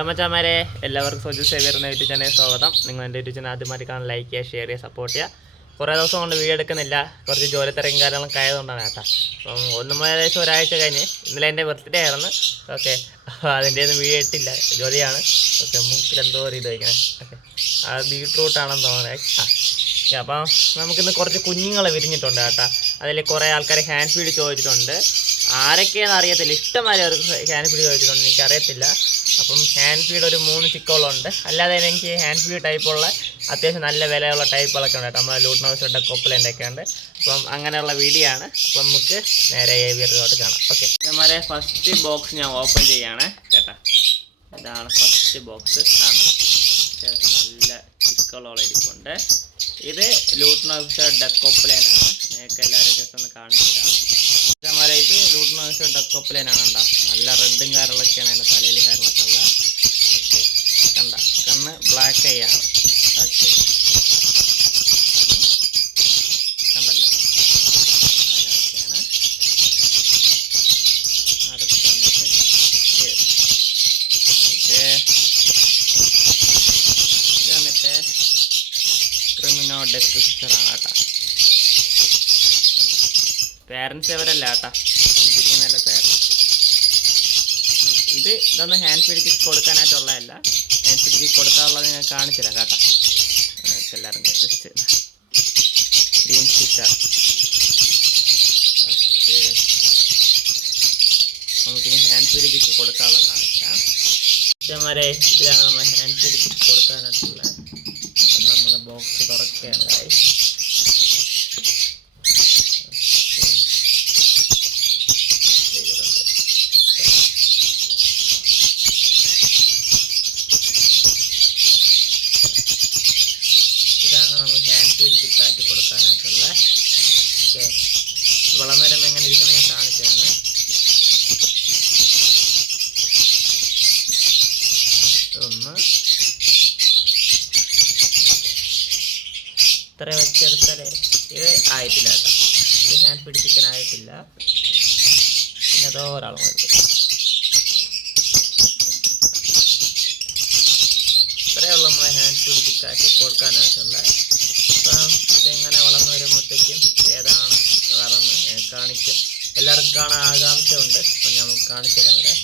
അമ്മച്ചാമാരെ എല്ലാവർക്കും സോജു സേവിയറിന് യൂട്യൂബ് ചാനലിൽ സ്വാഗതം. നിങ്ങൾ എന്റെ യൂട്യൂബ് ചാനൽ ആദ്യമായി കാണാൻ ലൈക്ക് ചെയ്യുക ഷെയർ ചെയ്യുക സപ്പോർട്ട് ചെയ്യുക. കുറേ ദിവസം കൊണ്ട് വീഡിയോ എടുക്കുന്നില്ല. കുറച്ച് ജോലി തിരക്കും കാര്യങ്ങളൊക്കെ ആയതുകൊണ്ടാണ് കേട്ടോ. അപ്പം ഒന്നും ഏകദേശം ഒരാഴ്ച കഴിഞ്ഞ് ഇന്നലെ എന്റെ ബർത്ത്ഡേ ആയിരുന്നു. ഓക്കെ അപ്പോൾ അതിന്റെ ഒന്നും വീഡിയോ ഇട്ടില്ല. ജോലിയാണ്. ഓക്കെ മൂക്കിൽ എന്തോ ഒരു ഇത് വയ്ക്കണേ. ഓക്കെ ആ ബീട്രൂട്ടാണെന്ന് തോന്നുന്നത് ആ. അപ്പം നമുക്കിന്ന് കുറച്ച് കുഞ്ഞുങ്ങളെ വിരിഞ്ഞിട്ടുണ്ട് കേട്ടോ. അതിൽ കുറേ ആൾക്കാർ ഹാൻഡ് ഫീഡ് ചോദിച്ചിട്ടുണ്ട്. ആരൊക്കെയാണെന്ന് അറിയത്തില്ല. ഇഷ്ടമായി അവർക്ക് ഹാൻഡ് ഫീഡ് ചോദിച്ചിട്ടുണ്ട്. എനിക്കറിയത്തില്ല. അപ്പം ഹാൻഡ് ഫീഡ് ഒരു മൂന്ന് ചിക്കോളുണ്ട്. അല്ലാതെ എനിക്ക് ഹാൻഡ് ഫീഡ് ടൈപ്പുള്ള അത്യാവശ്യം നല്ല വിലയുള്ള ടൈപ്പുകളൊക്കെ ഉണ്ട് കേട്ടോ. നമ്മുടെ ലൂട്ട് ഹൗസിന്റെ കൊപ്പലന്റെ ഒക്കെ ഉണ്ട്. അപ്പം അങ്ങനെയുള്ള വീഡിയോ ആണ്. അപ്പം നമുക്ക് നേരെ ഏവിയറിലോട്ട് കാണാം. ഓക്കെ ഇതേമാരെ ഫസ്റ്റ് ബോക്സ് ഞാൻ ഓപ്പൺ ചെയ്യാണ് കേട്ടോ. ഇതാണ് ഫസ്റ്റ് ബോക്സ് ആണ് അത്യാവശ്യം നല്ല ചിക്കോളോളം ഇരിപ്പുണ്ട്. ഇത് ലൂട്ട് ഹൗസ് ഡക്കോപ്പലേനാണ് നിങ്ങൾക്ക് എല്ലാവരും ജസ്റ്റ് ഒന്ന് കാണിച്ചിട്ടാണ് ഇതേമാരെ ഇത് ലൂട്ട് ഹൗസ് ഡക്കോപ്പലേനാണ് കേട്ടോ. നല്ല റെഡും കാര്യങ്ങളൊക്കെയാണ് അതിന്റെ തലയിലും കാര്യങ്ങളൊക്കെ ഉള്ള ഓക്കെ കണ്ട കണ്ണ് ആണ് ഓക്കെ പേരൻസ് എവരല്ല കേട്ടാ? പേരൻസ് ഇത് ഇതൊന്നും ഹാൻഡ് പിടിച്ച് കൊടുക്കാനായിട്ടുള്ളതല്ല. ഹാൻഡ് പിടിച്ച് കൊടുക്കാനുള്ളത് കാണിച്ചു തരാം കേട്ടോ എല്ലാവരും ജസ്റ്റ് ഗ്രീൻ നമുക്കിനി ഹാൻഡ് ഫീഡിക്ക് കൊടുക്കാനുള്ള തരാം ഇഷ്ടമാരെ ഇതാണ് നമ്മൾ ഹാൻഡ് ഫീഡിക്ക് കൊടുക്കാനായിട്ടുള്ള നമ്മുടെ ബോക്സ് തുറക്കുകയാണ് നമ്മൾ കാറ്റ് കൊടുക്കാനായിട്ടുള്ള ഓക്കെ വളമരം എങ്ങനെ ഇരിക്കുന്ന ഞാൻ കാണിച്ചതാണ് ഒന്ന് ഇത്ര വെച്ചെടുത്താലേ ഇത് ആയിട്ടില്ല കേട്ടോ. ഇത് ഹാൻഡ് ഫീഡ് ആയിട്ടില്ല പിന്നെ അതോ ഒരാളും മതി ഇത്രയുള്ള നമ്മളെ ഹാൻഡ് ഫീഡ് കൊടുക്കാനായിട്ടുള്ള അപ്പം ഇതെങ്ങനെ വളർന്നു വരുമ്പോഴത്തേക്കും ഏതാണ് കളറെന്ന് ഞാൻ കാണിച്ച് എല്ലാവർക്കും കാണാൻ ആകാംക്ഷ ഉണ്ട് അപ്പം നമുക്ക് കാണിച്ചു തരാം അവരെ.